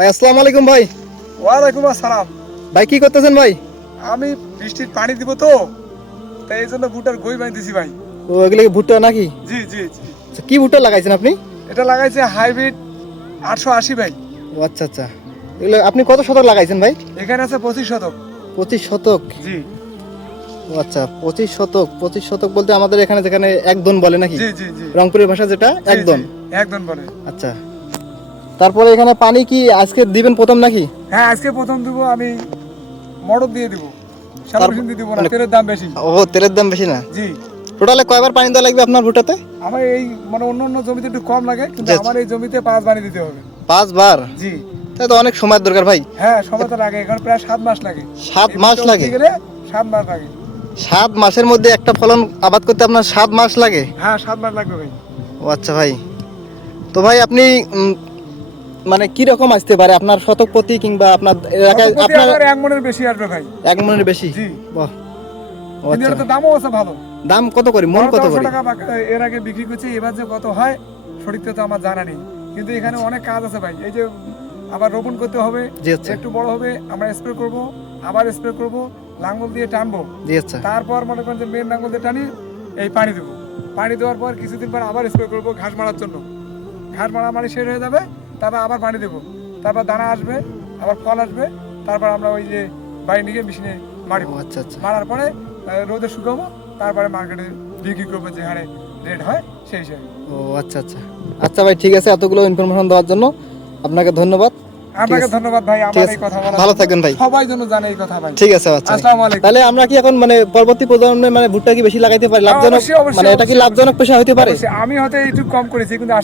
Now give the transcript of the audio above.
ভাই আসসালামু আলাইকুম ভাই। ওয়ালাইকুম আসসালাম। ভাই কি করতেছেন ভাই? আমি বৃষ্টির পানি দিব তো, তাই এই জন্য ভুট্টার গই বাঁধতেছি ভাই। ও এগুলো কি ভুট্টা নাকি? জি জি জি। আচ্ছা, কি ভুট্টা লাগাইছেন আপনি? এটা লাগাইছে হাইব্রিড 880 ভাই। ও আচ্ছা আচ্ছা, এগুলো আপনি কত শতক লাগাইছেন ভাই? এখানে আছে 25 শতক। 25 শতক? জি ও আচ্ছা, 25 শতক বলতে আমাদের এখানে যেখানে একদন বলে নাকি? জি জি জি। রংপুরের ভাষা যেটা জি, একদন। জি, একদম বলে। আচ্ছা, তারপরে এখানে পানি কি আজকে দিবেন প্রথম নাকি? হ্যাঁ, আজকে প্রথম দিব আমি, মোটর দিয়ে দিব, শ্যালো তারপর- মেশিন দিয়ে দিব না, মানে- তেলের দাম বেশি। ও তেলের দাম বেশি না? জি। টোটালে কয়বার পানি দেওয়া লাগবে আপনার ভুট্টাতে? আমার এই মানে অন্য অন্য জমিতে একটু কম লাগে, কিন্তু জি, আচ্ছা। আমার এই জমিতে 5 বানি দিতে হবে। 5 বার? জি। তাই তো অনেক সময় দরকার ভাই। হ্যাঁ, সময় তো লাগে, এখন প্রায় 7 মাস লাগে। 7 এই মাস ভুট্টা লাগে? উঠতে গেলে 7 মাস লাগে। 7 মাসের মধ্যে একটা ফলন আবাদ করতে আপনার 7 মাস লাগে? হ্যাঁ, 7 মাস লাগবে ভাই। ও আচ্ছা ভাই, তো ভাই আপনি মানে কি রকম আসতে পারে আপনার শতক প্রতি কিংবা আপনার এলাকায় শতক প্রতি আপনার আমার 1 মনের বেশি আসবে ভাই। 1 মনের বেশি? জি। বাহ, ও কিন্তু আচ্ছা। এটা তো দামও আছে ভালো। দাম কত করে, মন কত 1200 করে? টাকা এর আগে বিক্রি করছি, এবার যে কত হয় সঠিকটা তো আমার জানা নেই, কিন্তু এখানে অনেক কাজ আছে ভাই। এই যে আবার রোপণ করতে হবে, জি আচ্ছা। একটু বড় হবে আমরা স্প্রে করব, আবার স্প্রে করব, লাঙ্গল দিয়ে টানবো, জি আচ্ছা। তারপর মনে করেন যে মেন লাঙ্গল দিয়ে টানি, এই পানি দেবো। পানি দেওয়ার পর কিছুদিন পর আবার স্প্রে করব ঘাস মারার জন্য। ঘাস মারামারি শেষ হয়ে যাবে, তারপর আবার পানি দেবো, তারপর দানা আসবে, আবার ফল আসবে, তারপর আমরা ওই যে বাইন্ডিংয়ে মেশিনে মারিব। ও আচ্ছা আচ্ছা। মারার পরে রোদে শুকাবো, তারপরে মার্কেটে বিক্রি করবো যে হারে রেট হয় সেই হিসাবে। ও আচ্ছা আচ্ছা। আচ্ছা ভাই, ঠিক আছে, এতগুলো ইনফরমেশন দেওয়ার জন্য আপনাকে ধন্যবাদ। আপনাকে আছে। ধন্যবাদ ভাই, ঠিক আমার আছে, এই কথা বলার ভালো জন্য। থাকবেন ভাই। সবাই যেন জানে এই কথা ভাই। ঠিক আছে, আচ্ছা। আসসালামু আলাইকুম। তাহলে আমরা কি এখন মানে পরবর্তী প্রজন্মে মানে ভুট্টা কি বেশি লাগাইতে পারি? লাভজনক, অবশ্যই, অবশ্যই, মানে এটা কি অবশ্যই, লাভজনক পেশা হতে পারে? অবশ্যই। আমি হয়তো একটু কম করেছি, কিন্তু